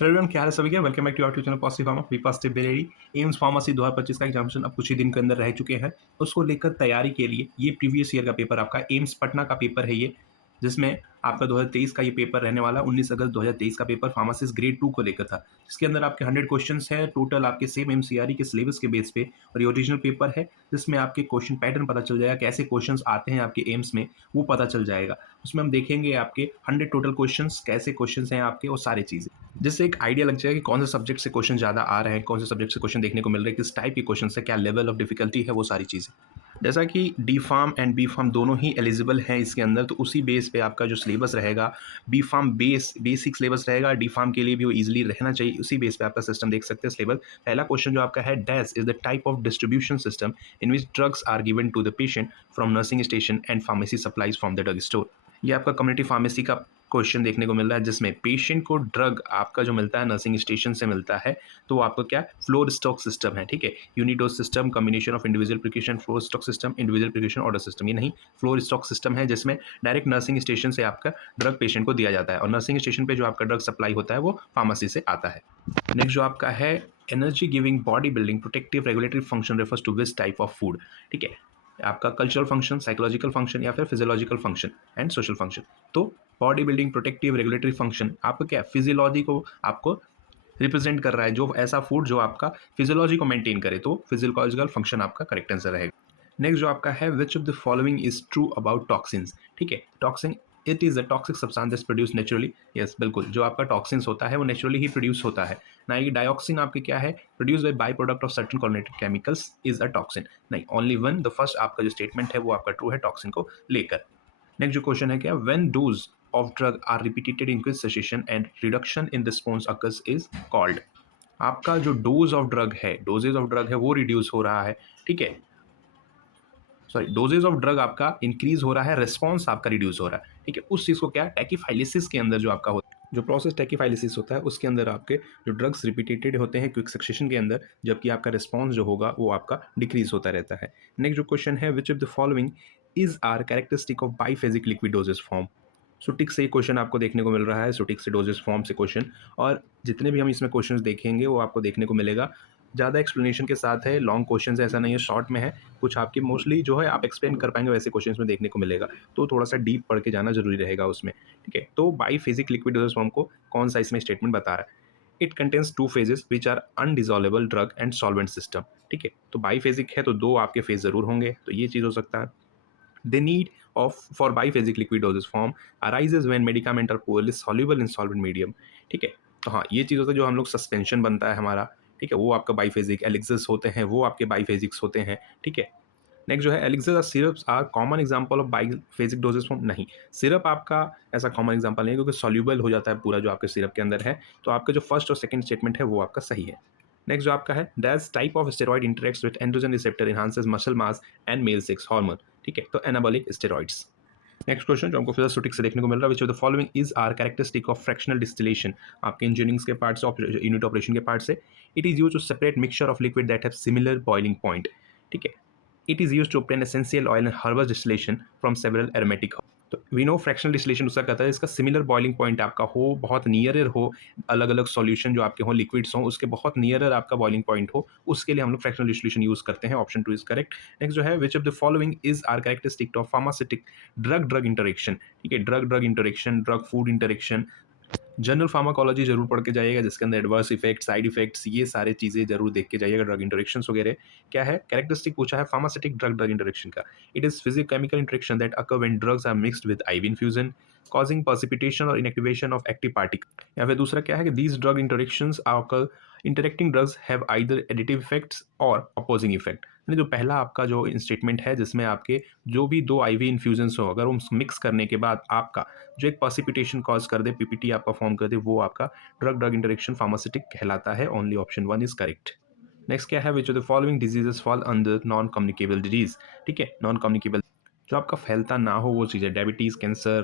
Hello everyone, क्या हाल है सभी का। Welcome back to our YouTube channel Positive Pharma. We positive बेलेडी एम्स फार्मेसी 2025 का एग्जामिनेशन अब कुछ ही दिन के अंदर रह चुके हैं। उसको लेकर तैयारी के लिए ये प्रीवियस ईयर का पेपर आपका एम्स पटना का पेपर है ये, जिसमें आपका 2023 का ये पेपर रहने वाला। 19 अगस्त 2023 का पेपर फार्मासिस्ट ग्रेड 2 को लेकर था, जिसके अंदर आपके 100 क्वेश्चंस है टोटल आपके सेम एमसीआरई के सिलेबस के बेस पे। और ये ओरिजिनल पेपर है, जिसमें आपके क्वेश्चन पैटर्न पता चल जाएगा, कैसे क्वेश्चंस आते हैं आपके एम्स में वो पता चल जाएगा। उसमें हम देखेंगे आपके 100 टोटल क्वेश्चंस, कैसे क्वेश्चंस हैं आपके, वो सारी चीज़ें, जिससे एक आइडिया लग जाएगा कि कौन से सब्जेक्ट से क्वेश्चन ज़्यादा आ रहे हैं, कौन से सब्जेक्ट से क्वेश्चन देखने को मिल रहे हैं, किस टाइप के क्वेश्चन है, क्या लेवल ऑफ डिफिकल्टी है, वो सारी चीज़ें। जैसा कि D pharm and B pharm दोनों ही एलिजिबल हैं इसके अंदर, तो उसी बेस पे आपका जो सिलेबस रहेगा, बी फार्म बेसिक सिलेबस रहेगा, डी फार्म के लिए भी वो इजीली रहना चाहिए, उसी बेस पे आपका सिस्टम देख सकते हैं सिलेबस। पहला क्वेश्चन जो आपका है, dash is the type of distribution system in which drugs are given to the patient from nursing station and pharmacy supplies from the drug store. ये आपका कम्युनिटी फार्मेसी का क्वेश्चन देखने को मिल रहा है, जिसमें पेशेंट को ड्रग आपका जो मिलता है नर्सिंग स्टेशन से मिलता है, तो आपको क्या फ्लोर स्टॉक सिस्टम है, ठीक है। Unidose system, combination of individual prescription, floor stock system, individual prescription, order system. ये नहीं, फ्लोर स्टॉक सिस्टम है, जिसमें डायरेक्ट नर्सिंग स्टेशन से आपका ड्रग पेशेंट को दिया जाता है, और नर्सिंग स्टेशन पे जो आपका ड्रग सप्लाई होता है वो फार्मेसी से आता है। नेक्स्ट जो आपका है, energy giving body building protective regulatory function refers to which type of food, ठीक है। आपका कल्चरल फंक्शन, साइकोलॉजिकल फंक्शन, या फिर physiological function and social function. तो body building protective regulatory function आपको क्या, फिजियोलॉजी को आपको रिप्रेजेंट कर रहा है, जो ऐसा फूड जो आपका फिजियोलॉजी को मेंटेन करे, तो फिजियोलॉजिकल फंक्शन आपका करेक्ट आंसर रहेगा। नेक्स्ट जो आपका है, which of the following is true about toxins, ठीक है। Toxin, it is a toxic substance that's produce naturally. Yes, बिल्कुल, जो आपका टॉक्सिन्स होता है वो नेचुरली ही प्रोड्यूस होता है। ना कि डायोक्सिन आपके क्या है, produce by product of certain coordinated chemicals is a toxin. नहीं, ओनली वन, द फर्स्ट आपका जो स्टेटमेंट है वो आपका ट्रू है टॉक्सिन को लेकर। नेक्स्ट जो क्वेश्चन है क्या, when dose of drug are repeated increase cessation and reduction in response occurs is called. आपका जो डोज ऑफ ड्रग है, डोजेज ऑफ ड्रग है वो रिड्यूस हो रहा है, ठीक है। सॉरी, डोजेज ऑफ ड्रग आपका इंक्रीज हो रहा है, रिस्पॉन्स आपका रिड्यूस हो रहा है, ठीक है। उस चीज़ को क्या, टैकीफाइलिसिस के अंदर जो आपका होता है, जो प्रोसेस टैकीफाइलिसिस होता है, उसके अंदर आपके जो ड्रग्स रिपीटेटेड होते हैं क्विक सक्सेशन के अंदर, जबकि आपका रिस्पॉन्स जो होगा वो आपका डिक्रीज होता रहता है। नेक्स्ट जो क्वेश्चन है, which of the following is are characteristic of biphasic liquid dosages form. सुटिक से क्वेश्चन आपको देखने को मिल रहा है, सुटिक से डोजेस फॉर्म से क्वेश्चन, और जितने भी हम इसमें क्वेश्चंस देखेंगे वो आपको देखने को मिलेगा ज़्यादा एक्सप्लेनेशन के साथ है, लॉन्ग क्वेश्चन ऐसा नहीं है, शॉर्ट में है। कुछ आपके मोस्टली जो है आप एक्सप्लेन कर पाएंगे वैसे क्वेश्चन में देखने को मिलेगा, तो थोड़ा सा डीप पढ़ के जाना जरूरी रहेगा उसमें, ठीक है। तो बाईफेजिक लिक्विड डोजेज फॉर्म को कौन सा इसमें स्टेटमेंट बता रहा है, it contains two phases which are undissolvable drug and solvent system, ठीक है। तो बाईफेजिक है तो दो आपके फेज जरूर होंगे, तो ये चीज़ हो सकता है। The need of for biphasic liquid dosage form arises when medicament are poorly soluble in solvent medium, ठीक है। तो हाँ, ये चीज़ होता है, जो हम लोग सस्पेंशन बनता है हमारा, ठीक है, वो आपका बाईफेजिक। एलिक्सिस होते हैं वो आपके बाईफेजिक्स होते हैं, ठीक है। नेक्स्ट जो है, elixirs syrups are common example of biphasic dosages form. नहीं, सिरप आपका ऐसा कॉमन एग्जांपल नहीं है, क्योंकि सॉल्यूबल हो जाता है पूरा जो आपके सिरप के अंदर है, तो आपका जो फर्स्ट और सेकंड स्टेटमेंट है वो आपका सही है। नेक्स्ट जो आपका है, that type of steroid interacts with androgen receptor enhances muscle mass and male sex hormone, ठीक है, तो एनाबॉलिक स्टेरॉइड्स। नेक्स्ट क्वेश्चन जो हमको फिजियोस्टैटिक से देखने को मिल रहा है, which of the following is are characteristic of fractional distillation. आपके इंजीनियरिंग के पार्ट से, यूनिट ऑपरेशन के पार्ट से, it is use to separate mixture of liquid that have similar boiling point, ठीक है। It is use to obtain essential oil and herbal distillation from several aromatic। तो we know fractional distillation उसका कहता है इसका similar boiling point आपका हो, बहुत नियरर हो, अलग अलग सॉल्यूशन जो आपके हो, लिक्विड्स हो, उसके बहुत नियरर आपका बॉइलिंग पॉइंट हो, उसके लिए हम लोग फ्रैक्शनल डिस्टिलेशन यूज करते हैं। Option 2 is correct. नेक्स्ट जो है, which of the following is are characteristic of pharmaceutic drug drug interaction, ठीक है। Drug drug interaction, drug food interaction, general pharmacology जरूर पढ़ के जाइएगा, जिसके अंदर एडवर्स इफेक्ट, साइड इफेक्ट्स, ये सारे चीज़ें जरूर देख के जाइएगा। ड्रग इंटरेक्शंस वगैरह क्या है, कैरेक्टरिस्टिक पूछा है फार्मास्यूटिक ड्रग ड्रग इंटरेक्शन का। It is physicochemical interaction that occur when drugs are mixed with IV infusion causing precipitation or inactivation of active particles। या फिर दूसरा क्या है कि these drug interactions occur interacting drugs have either additive effects or opposing effect। यानी जो पहला आपका जो स्टेटमेंट है, जिसमें आपके जो भी दो आईवी इन्फ्यूजन्स हो, अगर वो मिक्स करने के बाद आपका जो एक precipitation कॉज कर दे, पीपीटी आपका फॉर्म कर दे, वो आपका ड्रग ड्रग इंटरेक्शन फार्मास्यूटिक कहलाता है। Only option 1 is correct. Next क्या है, which of the following diseases fall under non communicable disease, ठीक है। नॉन कम्युनिकेबल जो आपका फैलता ना हो वो चीज़ है, diabetes, cancer,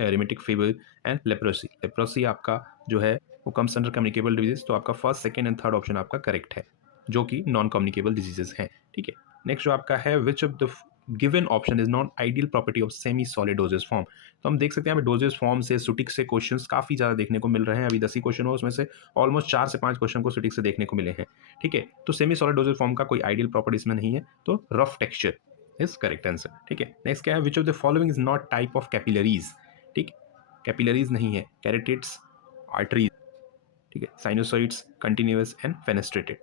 rheumatic fever and leprosy. Leprosy आपका जो है वो कम्स अंडर कम्युनिकेबल डिजीज, तो आपका first, second and third option आपका करेक्ट है, जो कि नॉन कम्युनिकेबल डिजीजेस हैं, ठीक है। नेक्स्ट जो आपका है, which of the given option is not ideal property of semi solid doses form. तो हम देख सकते हैं डोजेज फॉर्म से सुटिक से क्वेश्चंस काफ़ी ज़्यादा देखने को मिल रहे हैं। अभी 10 ही क्वेश्चन हो, उसमें से ऑलमोस्ट 4 से 5 क्वेश्चन को सुटिक से देखने को मिले हैं। ठीक है, तो सेमी सॉलिड डोजेज फॉर्म का कोई आइडियल प्रॉपर्टी इसमें नहीं है, तो rough texture is correct answer. ठीक है, नेक्स्ट क्या है, which of the following is not type of capillaries. ठीक, कैपिलरीज नहीं है, कैरोटिड्स, आर्टरीज, ठीक है, sinusoids, continuous and fenestrated.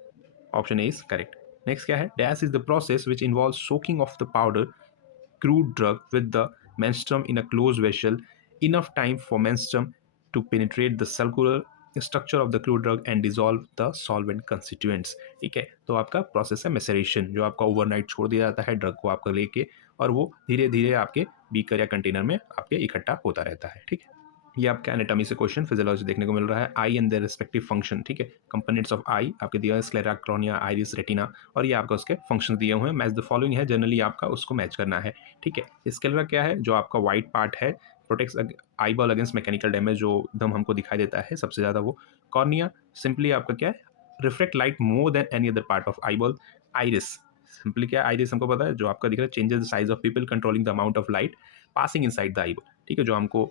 Option A is correct. Next क्या है, dash is the process which involve soaking of the powder crude drug with the menstruum in a closed vessel enough time for menstruum to penetrate the cellular structure of the crude drug and dissolve the solvent constituents। ठीक है, तो आपका process है मेसरेशन, जो आपका overnight छोड़ दिया जाता है ड्रग को आपका लेके, और वो धीरे धीरे आपके बीकर या कंटेनर में आपके इकट्ठा होता रहता है। ठीक है, ये आपके एनाटॉमी से क्वेश्चन फिजियोलॉजी देखने को मिल रहा है। आई एंड देयर रिस्पेक्टिव फंक्शन। ठीक है, कंपोनेंट्स ऑफ आई आपके दिया है, स्क्लेरा, कॉर्निया, आइरिस, रेटिना, और ये आपका उसके फंक्शन दिए हुए हैं। मैच द फॉलोइंग है, जनरली आपका उसको मैच करना है। ठीक है, स्क्लेरा क्या है, जो आपका वाइट पार्ट है, protects eye ball against mechanical damage, जो एकदम हमको दिखाई देता है सबसे ज़्यादा वो। कॉर्निया सिंपली आपका क्या है, reflect light more than any other part of eye ball. Iris simply क्या है, आइरिस हमको पता है जो आपका दिख रहा है, changes the size of people controlling the amount of light passing inside the eye ball. ठीक है, जो हमको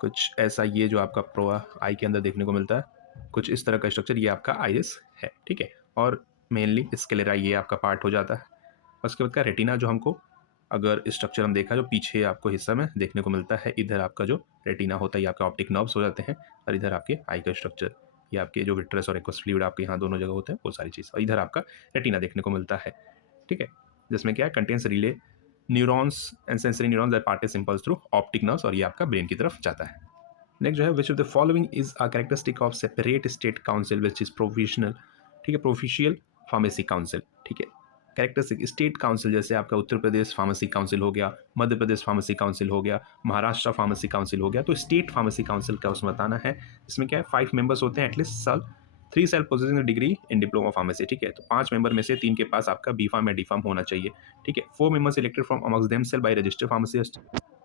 कुछ ऐसा ये जो आपका प्रो आई के अंदर देखने को मिलता है, कुछ इस तरह का स्ट्रक्चर, ये आपका आइरिस है। ठीक है, और मेनली स्क्लेरा ये आपका पार्ट हो जाता है। उसके बाद का रेटिना, जो हमको अगर स्ट्रक्चर हम देखा जो पीछे आपको हिस्सा में देखने को मिलता है, इधर आपका जो रेटिना होता है ये आपके ऑप्टिक नर्व्स हो जाते हैं, और इधर आपके आई का स्ट्रक्चर, ये आपके जो विट्रस और एक्वस फ्लूइड आपके यहाँ दोनों जगह होते हैं, वो सारी चीज़, और इधर आपका रेटिना देखने को मिलता है। ठीक है, जिसमें क्या है, contains relay neurons and sensory neurons that part impulse through optic nerves, और ये आपका ब्रेन की तरफ जाता है। नेक्स्ट जो है, which of the following is a characteristic of separate state council which is provisional. ठीक है, प्रोफिशियल फार्मेसी काउंसिल। ठीक है, कैरेक्टरिस्टिक स्टेट काउंसिल, जैसे आपका उत्तर प्रदेश फार्मेसी काउंसिल हो गया, मध्य प्रदेश फार्मेसी काउंसिल हो गया, महाराष्ट्र फार्मेसी काउंसिल हो गया, तो स्टेट फार्मेसी काउंसिल का उसमें बताना है। इसमें क्या है, 5 मेंबर्स होते हैं एटलीस्ट साल, 3 shall possessing degree in diploma pharmacy. ठीक है, तो 5 मेंबर में से 3 के पास आपका बी फार्म या डी फार्म होना चाहिए। ठीक है, 4 members elected from amongst themselves by registered pharmacist.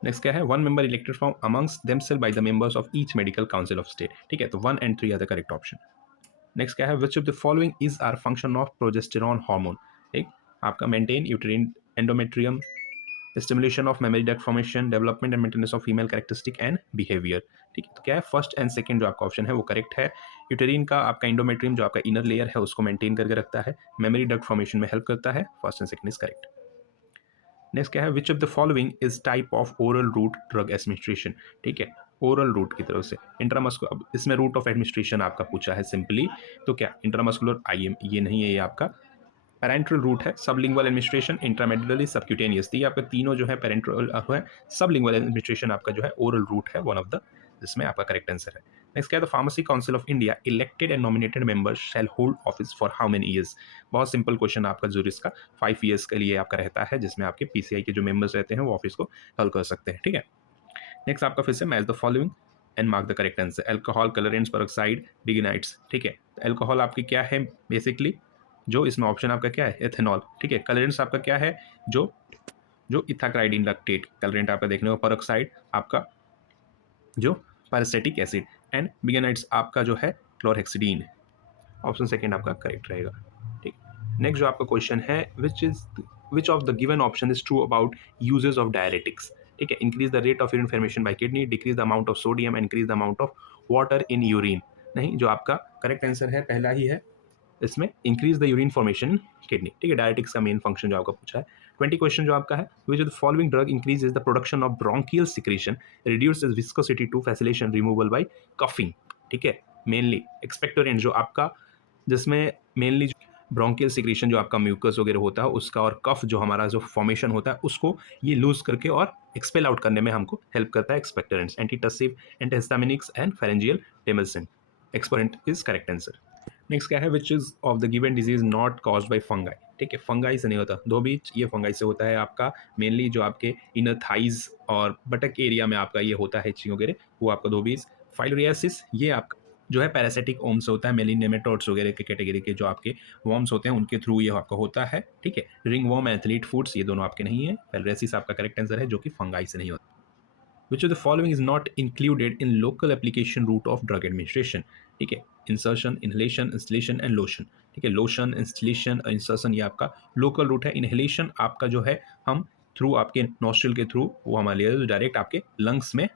Next क्या है, 1 member elected from amongst themselves by the members of each medical council of state. ठीक है, तो 1 and 3 are the correct option. Next क्या है, which of the following is are function of progesterone hormone. ठीक, आपका maintain uterine endometrium, stimulation of memory duct formation, development and maintenance of female characteristic and behaviour. ठीक है, तो क्या है, first and second जो आपका ऑप्शन है वो करेक्ट है। यूटेरिन का आपका एंडोमेट्रियम जो आपका इनर लेयर है उसको मेंटेन करके रखता है, मेमोरी डक्ट फॉर्मेशन में हेल्प करता है। First and second is correct. Next क्या है, which of the following is type of oral route drug administration. ठीक है, ओरल रूट की तरफ से इंट्रामस्कुलर, अब इसमें रूट ऑफ एडमिनिस्ट्रेशन आपका पूछा है सिंपली, तो क्या इंट्रामस्कुलर आईएम, ये नहीं है, ये आपका पैरेंट्रल रूट है, सबलिंगुअल एडमिनिस्ट्रेशन, इंट्रामेडुलरी, सबक्यूटेनियस। ये आपके तीनों जो है पैरेंट्रल है, सबलिंगुअल एडमिनिस्ट्रेशन आपका जो है ओरल रूट है, वन ऑफ द, जिसमें आपका करेक्ट आंसर है। नेक्स्ट क्या है, the pharmacy council of India elected and nominated members shall hold office for how many years. बहुत सिंपल क्वेश्चन आपका जूरिस का, 5 ईयर्स के लिए आपका रहता है, जिसमें आपके पीसीआई के जो मेंबर्स रहते हैं वो ऑफिस को हल कर सकते हैं। ठीक है, नेक्स्ट आपका फिर से match the following and mark the correct answer. Alcohol, colourants, peroxide, डिग्नाइट्स। ठीक है, एल्कोहल आपकी क्या है, बेसिकली जो इसमें ऑप्शन आपका क्या है, एथेनॉल। ठीक है, कलरेंट्स आपका क्या है, जो इथाक्राइडिन लैक्टेट कलरेंट आपका देखने को, पेरोक्साइड आपका जो पैरासिटिक एसिड, एंड बिगेनाइट्स आपका जो है क्लोरहेक्सिडीन। ऑप्शन सेकंड आपका करेक्ट रहेगा। ठीक, नेक्स्ट जो आपका क्वेश्चन है, which of the given option is true about uses of diuretics. ठीक है, increase the rate of urine formation by kidney, decrease the amount of sodium, increase the amount of water in urine. नहीं, जो आपका correct answer है पहला ही है, इसमें increase the urine formation kidney. ठीक है, डायरेटिक्स का मेन फंक्शन जो आपका पूछा है। 20 क्वेश्चन जो आपका है, which of the following drug increases the production of bronchial secretion, reduces viscosity to facilitation removal by coughing. ठीक है, मेनली एक्सपेक्टोरेंट जो आपका, जिसमें मेनली ब्रोंकियल सिक्रीशन जो आपका म्यूकस वगैरह होता है उसका, और कफ जो हमारा जो फॉर्मेशन होता है उसको ये लूज करके और एक्सपेल आउट करने में हमको हेल्प करता है expectorants, antitussive, antihistaminics and pharyngeal demulcents. Expectorant is correct answer. Next क्या है, which is of the given disease not caused by fungi. ठीक है, फंगाई से नहीं होता, दो बीच ये फंगाई से होता है आपका, मेनली जो आपके इनर थाइज और बटक एरिया में आपका ये होता है ची वगैरह, वो आपका दो बीज। फाइलोरियासिस ये आपका जो है पैरासिटिक ओम से होता है, मेनली नेमेटोड्स वगैरह के कैटेगरी के जो आपके वॉर्म्स होते हैं उनके थ्रू ये आपका होता है। ठीक है, रिंग वॉर्म, एथलीट फूड्स, ये दोनों आपके नहीं है। फाइलोरियासिस आपका करेक्ट आंसर है, जो कि फंगाई से नहीं होता। Which of the following is not included in local application route of drug administration। ठीक है, insertion, inhalation, instillation and lotion. ठीक है, लोशन, इंस्टिलेशन और इंसर्शन ये आपका लोकल रूट है। इनहेलेशन आपका जो है हम थ्रू, आपके नोस्ट्रिल के थ्रू वो हमारे लिए डायरेक्ट आपके लंग्स में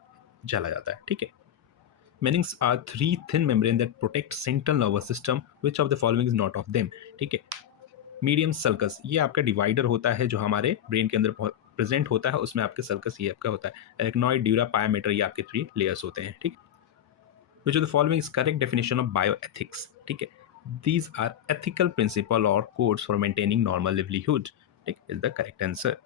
चला जाता है, ठीक है। Meninges are three thin membrane that protect central nervous system, which of the following is not of them, ठीक है। मीडियम सल्कस, ये आपका डिवाइडर होता है जो हमारे ब्रेन के अंदर प्रेजेंट होता है, उसमें आपके सल्कस ये आपका होता है। एरेक्नॉइड, ड्यूरा, पायामेटर, ये आपके 3 लेयर्स होते हैं, ठीक। Which of the following is correct definition of bioethics, ठीक है। दीज आर एथिकल प्रिंसिपल और codes for maintaining normal livelihood, ठीक, is the correct answer.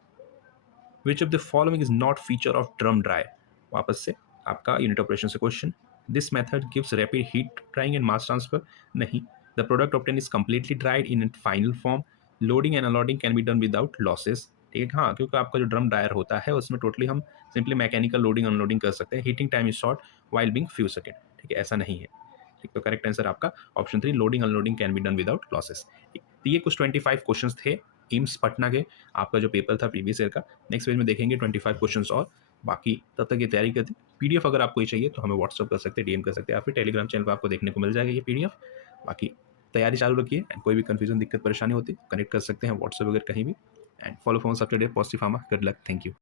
Which of the following is not feature of drum dry, वापस से आपका unit operation से question. This method gives rapid heat drying and mass transfer, नहीं। The product obtain is completely dried in final form, loading and unloading can be done without losses, ठीक है। हाँ, क्योंकि आपका जो ड्रम ड्रायर होता है उसमें टोटली हम सिंपली मैकेनिकल लोडिंग अनलोडिंग कर सकते हैं। Heating time is short while being few second, ठीक है, ऐसा नहीं है, ठीक। तो करेक्ट आंसर आपका option 3, loading unloading can be done without losses. तो ये कुछ 25 क्वेश्चंस थे एम्स पटना के, आपका जो पेपर था प्रीवियस ईयर का। नेक्स्ट पेज में देखेंगे 25 क्वेश्चंस और बाकी, तब तक ये तैयारी करते। पीडीएफ अगर आपको ये चाहिए तो हमें व्हाट्सअप कर सकते हैं, डीएम कर सकते हैं, या फिर टेलीग्राम चैनल पर आपको देखने को मिल जाएगा ये पीडीएफ। बाकी तैयारी चालू रखिए, एंड कोई भी कंफ्यूजन, दिक्कत, परेशानी होती है कनेक्ट कर सकते हैं व्हाट्सअप वगैरह कहीं भी। And follow for update positive pharma. Good luck, thank you.